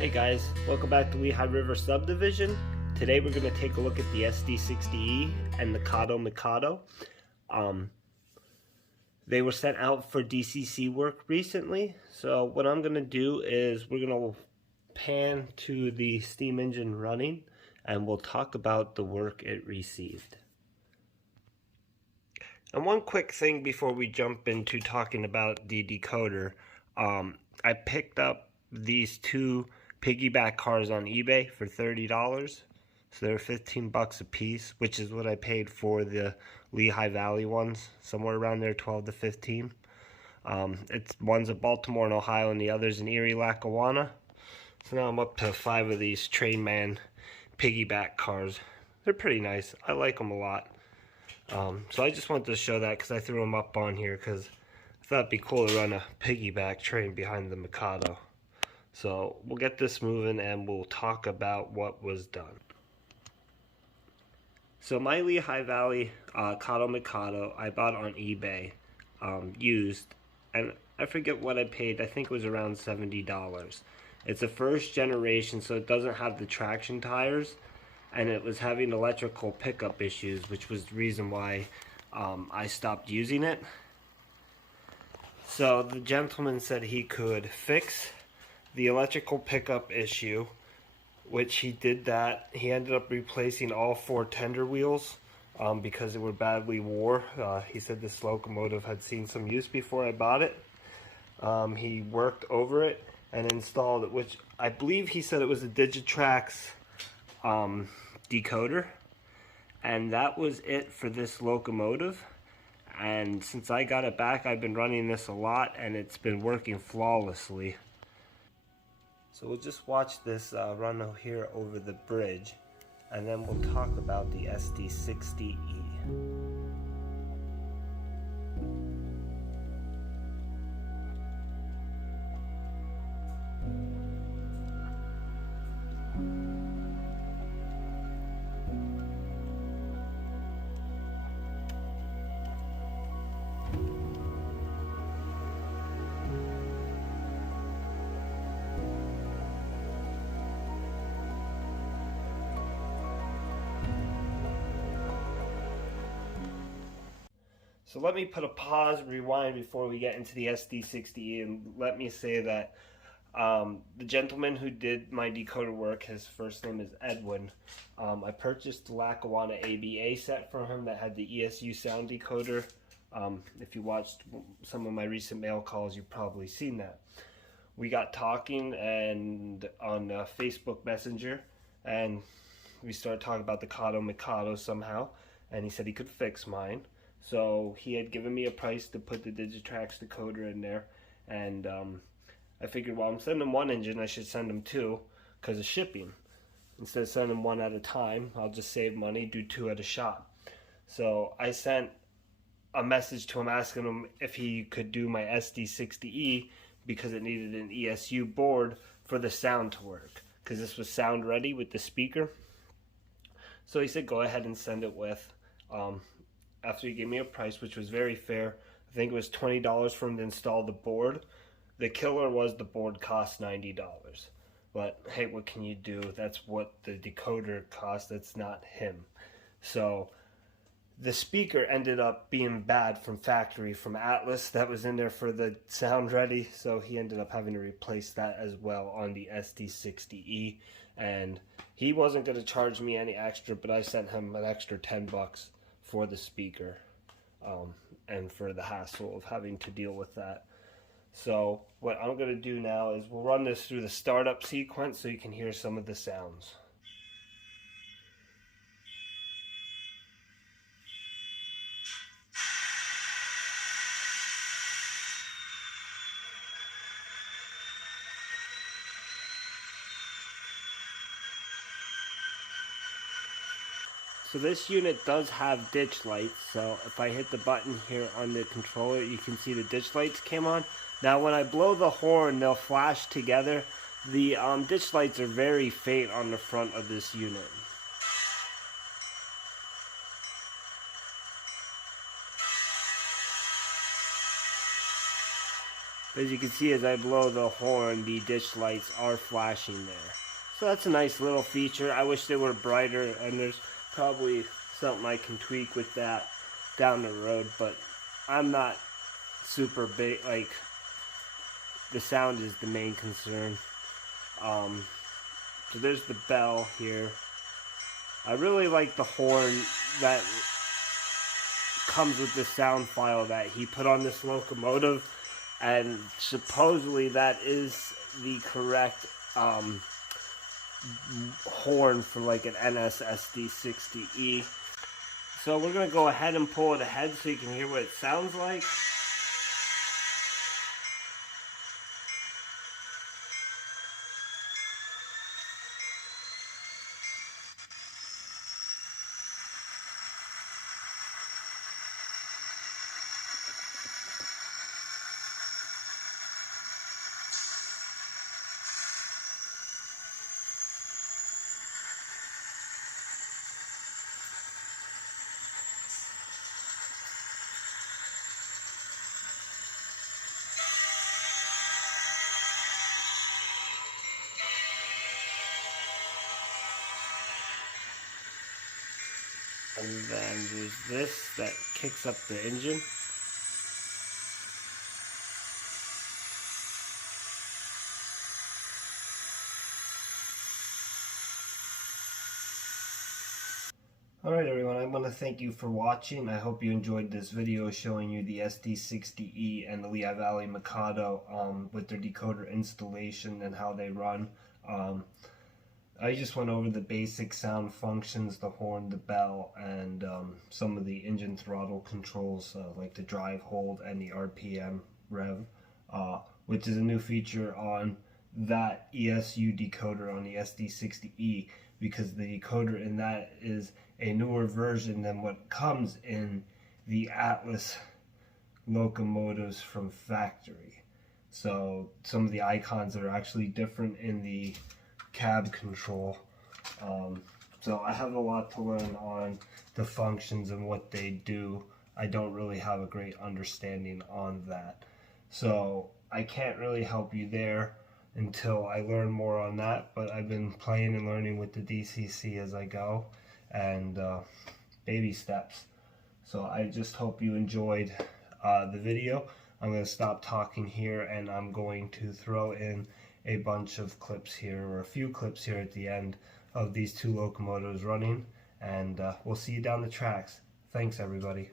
Hey guys, welcome back to Lehigh River Subdivision. Today we're going to take a look at the SD60E and the Kato Mikado. They were sent out for DCC work recently, so what I'm going to do is we're going to pan to the steam engine running and we'll talk about the work it received. And one quick thing before we jump into talking about the decoder, I picked up these two piggyback cars on eBay for $30, so they're 15 bucks a piece, which is what I paid for the Lehigh Valley ones, somewhere around there, 12 to 15. One's in Baltimore and Ohio and the other's in Erie, Lackawanna. So now I'm up to 5 of these Trainman piggyback cars. They're pretty nice. I like them a lot. So I just wanted to show that because I threw them up on here because I thought it'd be cool to run a piggyback train behind the Mikado. So we'll get this moving and we'll talk about what was done. So my Lehigh Valley Kato Mikado I bought on eBay used, and I forget what I paid. I think it was around $70. It's a first generation, so it doesn't have the traction tires, and it was having electrical pickup issues, which was the reason why I stopped using it. So the gentleman said he could fix the electrical pickup issue, which he did that. He ended up replacing all 4 tender wheels because they were badly wore. He said this locomotive had seen some use before I bought it. He worked over it and installed it, which I believe he said it was a digitrax decoder, and that was it for this locomotive. And since I got it back, I've been running this a lot and it's been working flawlessly. So we'll just watch this run here over the bridge, and then we'll talk about the SD60E. So let me put a pause, rewind before we get into the SD60E, and let me say that the gentleman who did my decoder work, his first name is Edwin. I purchased the Lackawanna ABA set from him that had the ESU sound decoder. If you watched some of my recent mail calls, you've probably seen that. We got talking and on Facebook Messenger, and we started talking about the Kato Mikado somehow, and he said he could fix mine. So he had given me a price to put the digitrax decoder in there, and I figured, well, I'm sending one engine, I should send them 2 because of shipping. Instead of sending 1 at a time, I'll just save money, do 2 at a shot. So I sent a message to him asking him if he could do my SD60E because it needed an ESU board for the sound to work, because this was sound ready with the speaker. So he said go ahead and send it with. After he gave me a price, which was very fair. I think it was $20 for him to install the board. The killer was the board cost $90. But hey, what can you do? That's what the decoder cost. That's not him. So the speaker ended up being bad from factory, from Atlas, that was in there for the sound ready. So he ended up having to replace that as well on the SD60E. And he wasn't going to charge me any extra, but I sent him an extra 10 bucks for the speaker and for the hassle of having to deal with that. So what I'm going to do now is we'll run this through the startup sequence so you can hear some of the sounds. So this unit does have ditch lights, so if I hit the button here on the controller, you can see the ditch lights came on. Now when I blow the horn, they'll flash together. The ditch lights are very faint on the front of this unit. As you can see, as I blow the horn, the ditch lights are flashing there. So that's a nice little feature. I wish they were brighter, and there's probably something I can tweak with that down the road, but I'm not super big, like, the sound is the main concern. So there's the bell here. I really like the horn that comes with the sound file that he put on this locomotive, and supposedly that is the correct horn for like an NS SD60E. So we're going to go ahead and pull it ahead so you can hear what it sounds like. And then there's this that kicks up the engine. Alright everyone, I want to thank you for watching. I hope you enjoyed this video showing you the SD60E and the Lehigh Valley Mikado with their decoder installation and how they run. I just went over the basic sound functions, the horn, the bell, and some of the engine throttle controls like the drive, hold, and the RPM rev, which is a new feature on that ESU decoder on the SD60E, because the decoder in that is a newer version than what comes in the Atlas locomotives from factory. So some of the icons are actually different in the cab control. So I have a lot to learn on the functions and what they do. I don't really have a great understanding on that. So I can't really help you there until I learn more on that, but I've been playing and learning with the DCC as I go, and baby steps. So I just hope you enjoyed the video. I'm going to stop talking here, and I'm going to throw in a bunch of clips here, or a few clips here at the end of these two locomotives running, and we'll see you down the tracks. Thanks everybody.